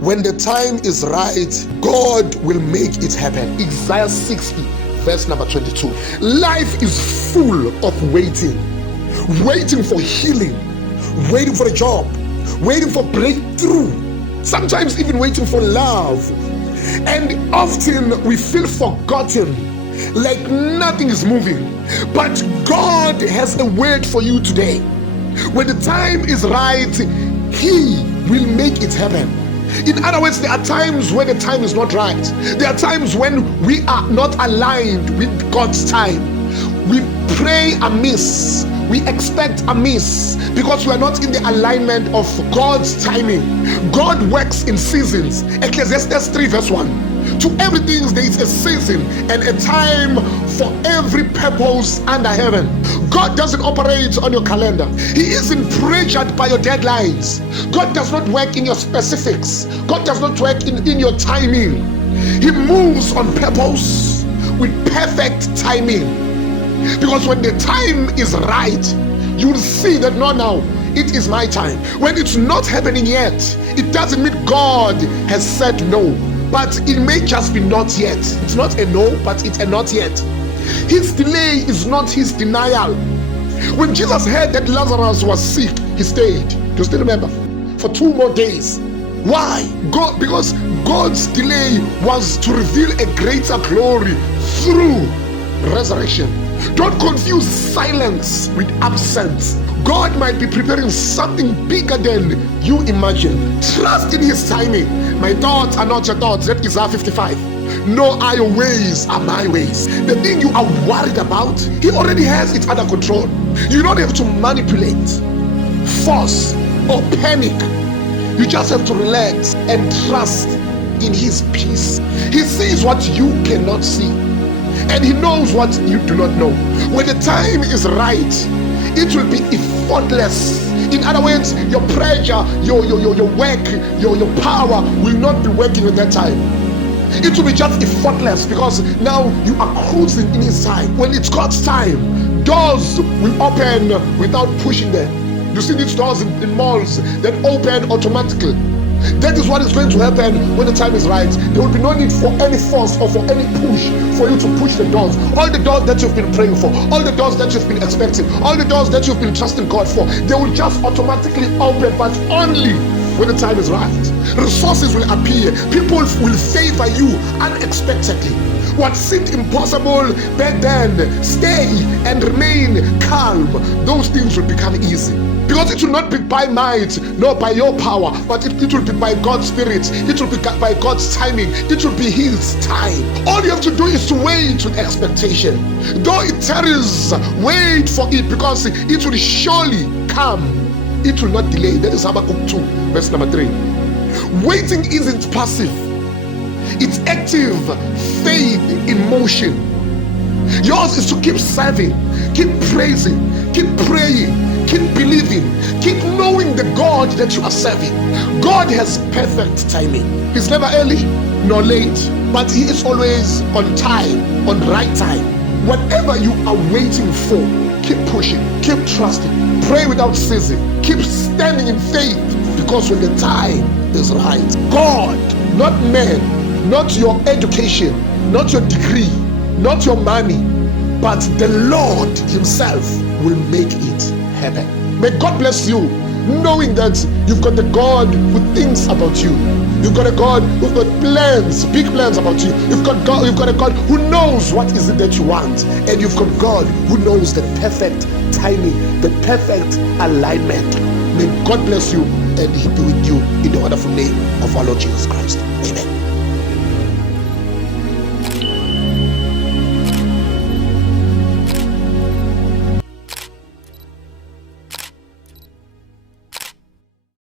When the time is right, God will make it happen. Isaiah 60, verse number 22. Life is full of waiting for healing, waiting for a job, waiting for breakthrough, sometimes even waiting for love. And often we feel forgotten, like nothing is moving. But God has a word for you today. When the time is right, He will make it happen. In other words, there are times when the time is not right. There are times when we are not aligned with God's time. We pray amiss. We expect amiss because we are not in the alignment of God's timing. God works in seasons. Ecclesiastes 3 verse 1. To everything there is a season and a time for every purpose under heaven. God doesn't operate on your calendar. He isn't pressured by your deadlines. God does not work in your specifics. God does not work in your timing. He moves on purpose with perfect timing. Because when the time is right, you'll see that now it is my time. When it's not happening yet, it doesn't mean God has said no, but it may just be not yet. It's not a no, but it's a not yet. His delay is not his denial. When Jesus heard that Lazarus was sick, he stayed. Do you still remember? For 2 more days. Why? Because God's delay was to reveal a greater glory through resurrection. Don't confuse silence with absence. God might be preparing something bigger than you imagine. Trust in His timing. My thoughts are not your thoughts. That is Isaiah 55. No, your ways are my ways. The thing you are worried about, He already has it under control. You don't have to manipulate, force, or panic. You just have to relax and trust in His peace. He sees what you cannot see, and He knows what you do not know. When the time is right, it will be effortless. In other words, your pressure, your work, your power will not be working at that time. It will be just effortless because now you are cruising in His time. When it's God's time, doors will open without pushing them. You see these doors in malls that open automatically. That is what is going to happen when the time is right. There will be no need for any force or for any push for you to push the doors. All the doors that you've been praying for, all the doors that you've been expecting, all the doors that you've been trusting God for, they will just automatically open, but only when the time is right. Resources will appear. People will favor you unexpectedly. What seemed impossible back then, stay and remain calm. Those things will become easy. Because it will not be by might, nor by your power, but it will be by God's Spirit. It will be by God's timing. It will be His time. All you have to do is to wait with expectation. Though it tarries, wait for it, because it will surely come. It will not delay. That is Habakkuk 2, verse number 3. Waiting isn't passive. It's active faith in motion. Yours is to keep serving, keep praising, keep praying, keep believing, keep knowing the God that you are serving. God has perfect timing. He's never early nor late, but He is always on time, on right time. Whatever you are waiting for, keep pushing, keep trusting, pray without ceasing, keep standing in faith, because when the time is right, God, not man, not your education, not your degree, not your money, but the Lord Himself will make it happen. May God bless you, knowing that you've got the God who thinks about you. You've got a God who's got plans, big plans about you. You've got a God who knows what is it that you want. And you've got God who knows the perfect timing, the perfect alignment. May God bless you and He be with you in the wonderful name of our Lord Jesus Christ. Amen.